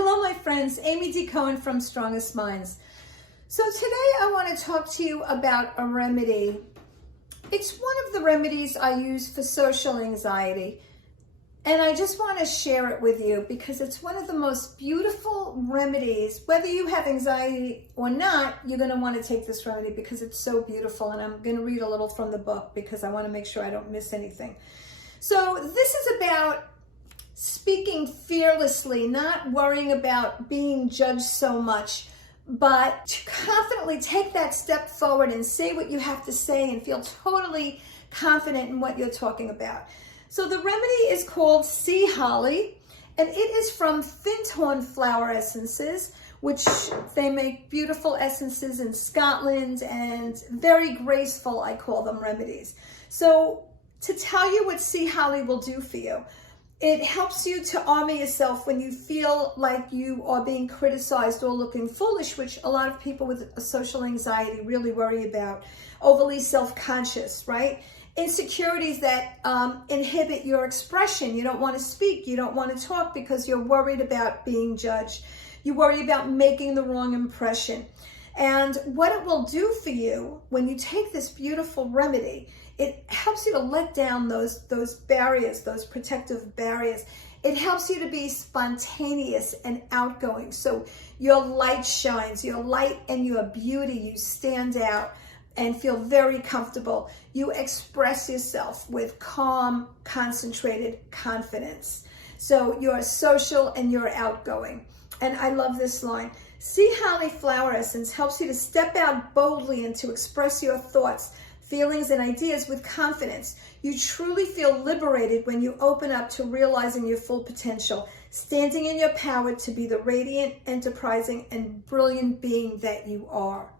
Hello, my friends. Amy D. Cohen from Strongest Minds. So today I want to talk to you about a remedy. It's one of the remedies I use for social anxiety. And I just want to share it with you because it's one of the most beautiful remedies. Whether you have anxiety or not, you're going to want to take this remedy because it's so beautiful. And I'm going to read a little from the book because I want to make sure I don't miss anything. So this is about speaking fearlessly, not worrying about being judged so much, but to confidently take that step forward and say what you have to say and feel totally confident in what you're talking about. So the remedy is called Sea Holly, and it is from Finthorn flower essences, which they make beautiful essences in Scotland and very graceful, I call them, remedies. So to tell you what Sea Holly will do for you, it helps you to armor yourself when you feel like you are being criticized or looking foolish, which a lot of people with social anxiety really worry about. Overly self-conscious, right? Insecurities that inhibit your expression. You don't want to speak. You don't want to talk because you're worried about being judged. You worry about making the wrong impression. And what it will do for you when you take this beautiful remedy, it helps you to let down those barriers, those protective barriers. It helps you to be spontaneous and outgoing. So your light shines, your light and your beauty, you stand out and feel very comfortable. You express yourself with calm, concentrated confidence. So you're social and you're outgoing. And I love this line. Sea Holly flower essence helps you to step out boldly and to express your thoughts, feelings, and ideas with confidence. You truly feel liberated when you open up to realizing your full potential, standing in your power to be the radiant, enterprising, and brilliant being that you are.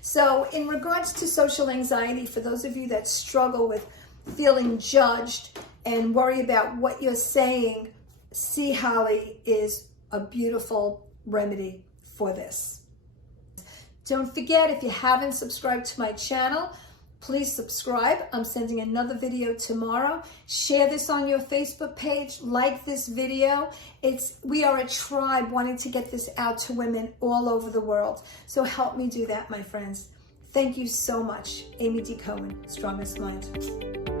So in regards to social anxiety, for those of you that struggle with feeling judged and worry about what you're saying, Sea Holly is a beautiful remedy for this. Don't forget, if you haven't subscribed to my channel, please subscribe. I'm sending another video tomorrow. Share this on your Facebook page. Like this video. We are a tribe wanting to get this out to women all over the world. So help me do that, my friends. Thank you so much. Amy D. Cohen, Strongest Mind.